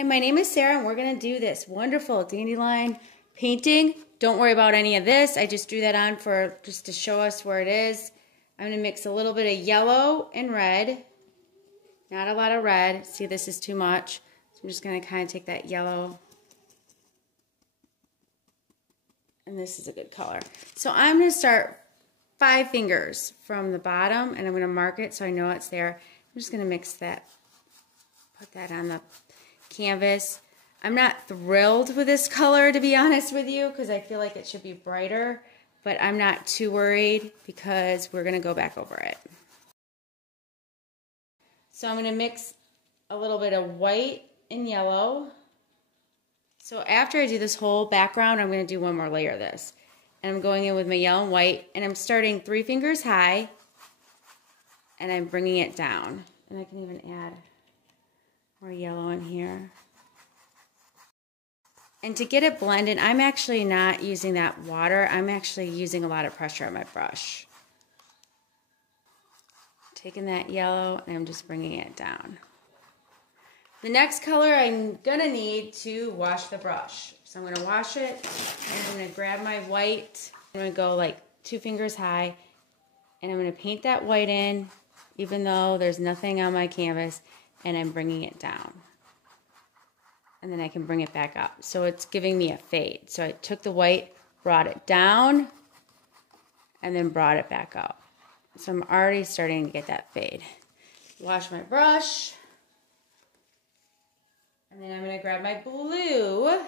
Hi, my name is Sarah and we're going to do this wonderful dandelion painting. Don't worry about any of this. I just drew that on just to show us where it is. I'm going to mix a little bit of yellow and red. Not a lot of red. See, this is too much. So I'm just going to kind of take that yellow. And this is a good color. So I'm going to start 5 fingers from the bottom and I'm going to mark it so I know it's there. I'm just going to mix that, put that on the canvas. I'm not thrilled with this color, to be honest with you, because I feel like it should be brighter, but I'm not too worried because we're going to go back over it. So I'm going to mix a little bit of white and yellow. So after I do this whole background, I'm going to do one more layer of this. And I'm going in with my yellow and white, and I'm starting 3 fingers high, and I'm bringing it down. And I can even add more yellow in here. And to get it blended, I'm actually not using that water. I'm actually using a lot of pressure on my brush. Taking that yellow and I'm just bringing it down. The next color I'm gonna need to wash the brush. So I'm gonna wash it and I'm gonna grab my white. I'm gonna go like 2 fingers high and I'm gonna paint that white in even though there's nothing on my canvas, and I'm bringing it down. And then I can bring it back up. So it's giving me a fade. So I took the white, brought it down, and then brought it back up. So I'm already starting to get that fade. Wash my brush. And then I'm going to grab my blue. And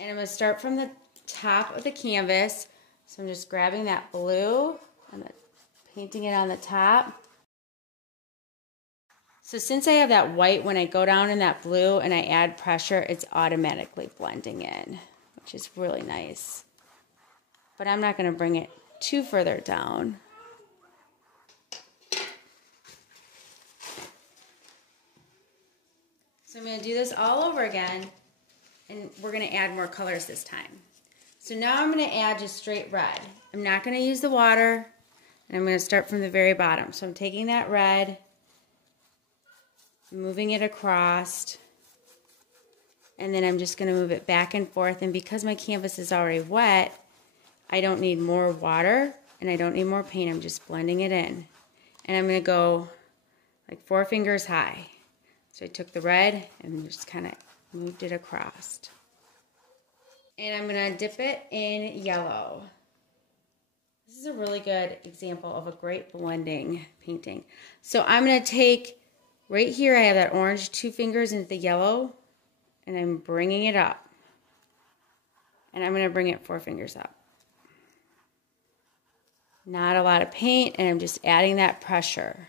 I'm going to start from the top of the canvas. So I'm just grabbing that blue and painting it on the top. So since I have that white, when I go down in that blue and I add pressure, it's automatically blending in, which is really nice. But I'm not going to bring it too further down. So I'm going to do this all over again, and we're going to add more colors this time. So now I'm going to add just straight red. I'm not going to use the water, and I'm going to start from the very bottom. So I'm taking that red, moving it across, and then I'm just going to move it back and forth. And because my canvas is already wet, I don't need more water and I don't need more paint. I'm just blending it in. And I'm going to go like 4 fingers high. So I took the red and just kind of moved it across. And I'm going to dip it in yellow. This is a really good example of a great blending painting. So I'm going to take right here, I have that orange, 2 fingers into the yellow, and I'm bringing it up. And I'm going to bring it 4 fingers up. Not a lot of paint, and I'm just adding that pressure.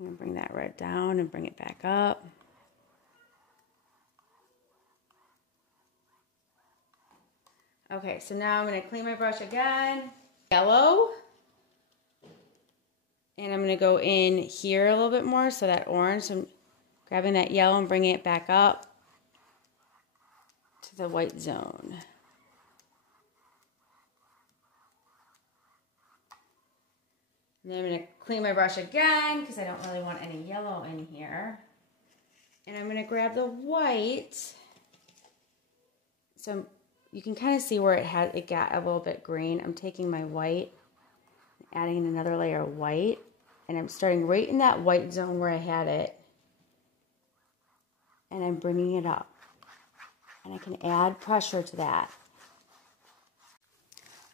I'm going to bring that red down and bring it back up. Okay, so now I'm going to clean my brush again. Yellow. And I'm going to go in here a little bit more, so that orange. So I'm grabbing that yellow and bringing it back up to the white zone. And then I'm going to clean my brush again because I don't really want any yellow in here. And I'm going to grab the white. So you can kind of see where it got a little bit green. I'm taking my white, adding in another layer of white, and I'm starting right in that white zone where I had it, and I'm bringing it up. And I can add pressure to that.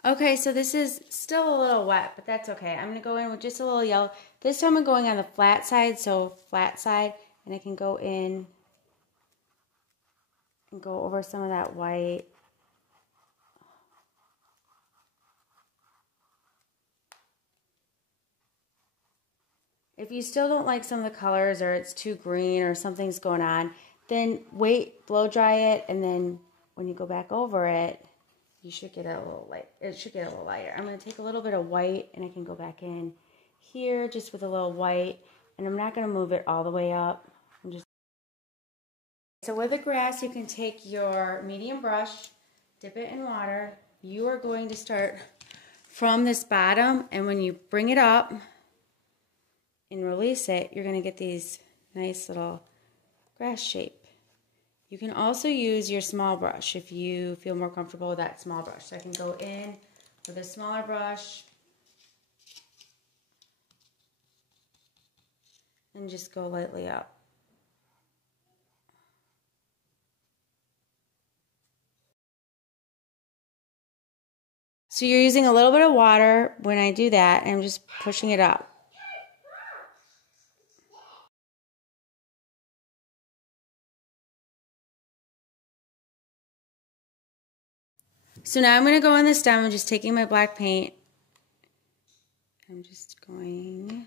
Okay, so this is still a little wet, but that's okay. I'm going to go in with just a little yellow. This time I'm going on the flat side, so flat side, and I can go in and go over some of that white. If you still don't like some of the colors, or it's too green, or something's going on, then wait, blow dry it, and then when you go back over it, you should get a little light. It should get a little lighter. I'm going to take a little bit of white, and I can go back in here just with a little white, and I'm not going to move it all the way up. So with the grass, you can take your medium brush, dip it in water, you are going to start from this bottom, and when you bring it up and release it, you're going to get these nice little grass shape. You can also use your small brush if you feel more comfortable with that small brush. So I can go in with a smaller brush and just go lightly up. So you're using a little bit of water when I do that, and I'm just pushing it up. So now I'm going to go on the stem. I'm just taking my black paint. I'm just going.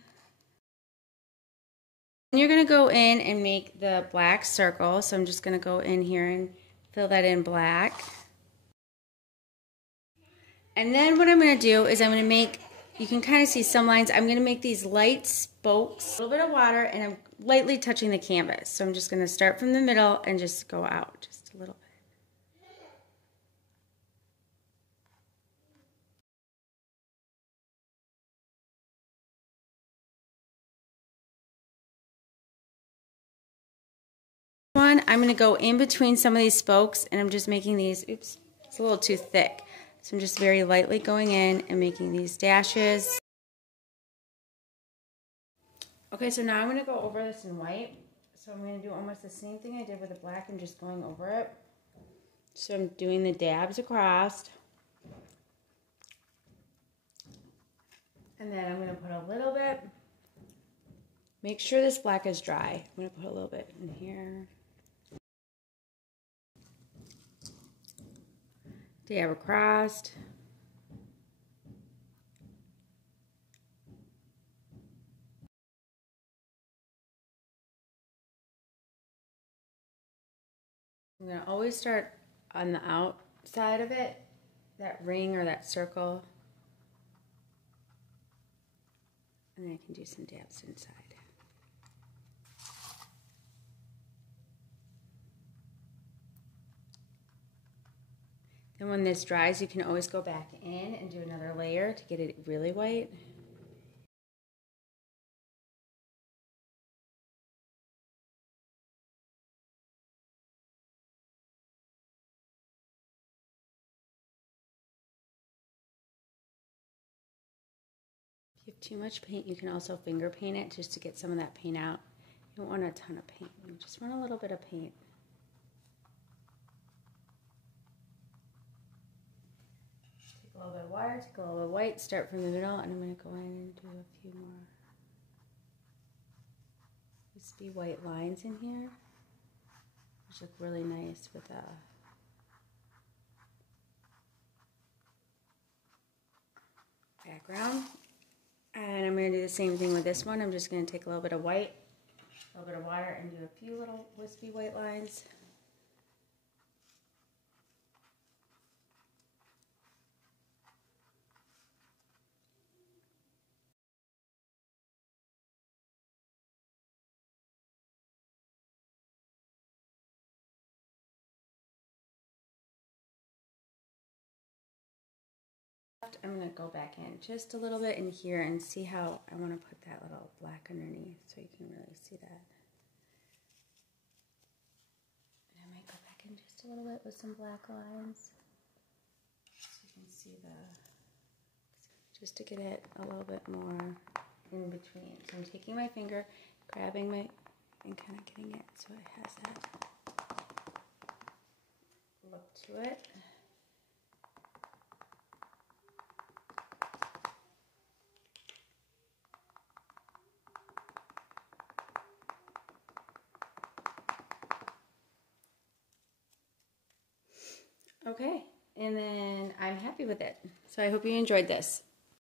And you're going to go in and make the black circle. So I'm just going to go in here and fill that in black. And then what I'm going to do is I'm going to make, you can kind of see some lines. I'm going to make these light spokes, a little bit of water, and I'm lightly touching the canvas. So I'm just going to start from the middle and just go out just a little bit. I'm going to go in between some of these spokes, and I'm just making these, oops, it's a little too thick. So I'm just very lightly going in and making these dashes. Okay, so now I'm going to go over this in white. So I'm going to do almost the same thing I did with the black and just going over it. So I'm doing the dabs across. And then I'm going to put a little bit, make sure this black is dry. I'm going to put a little bit in here. Dab across. I'm going to always start on the outside of it, that ring or that circle. And then I can do some dabs inside. And when this dries, you can always go back in and do another layer to get it really white. If you have too much paint, you can also finger paint it just to get some of that paint out. You don't want a ton of paint. You just want a little bit of paint. Take a little bit of water, take a little bit of white, start from the middle, and I'm going to go in and do a few more wispy white lines in here, which look really nice with a background. And I'm going to do the same thing with this one. I'm just going to take a little bit of white, a little bit of water, and do a few little wispy white lines. I'm going to go back in just a little bit in here and see how I want to put that little black underneath so you can really see that. And I might go back in just a little bit with some black lines so you can see just to get it a little bit more in between. So I'm taking my finger, grabbing my, and kind of getting it so it has that look to it. Okay, and then I'm happy with it. So I hope you enjoyed this.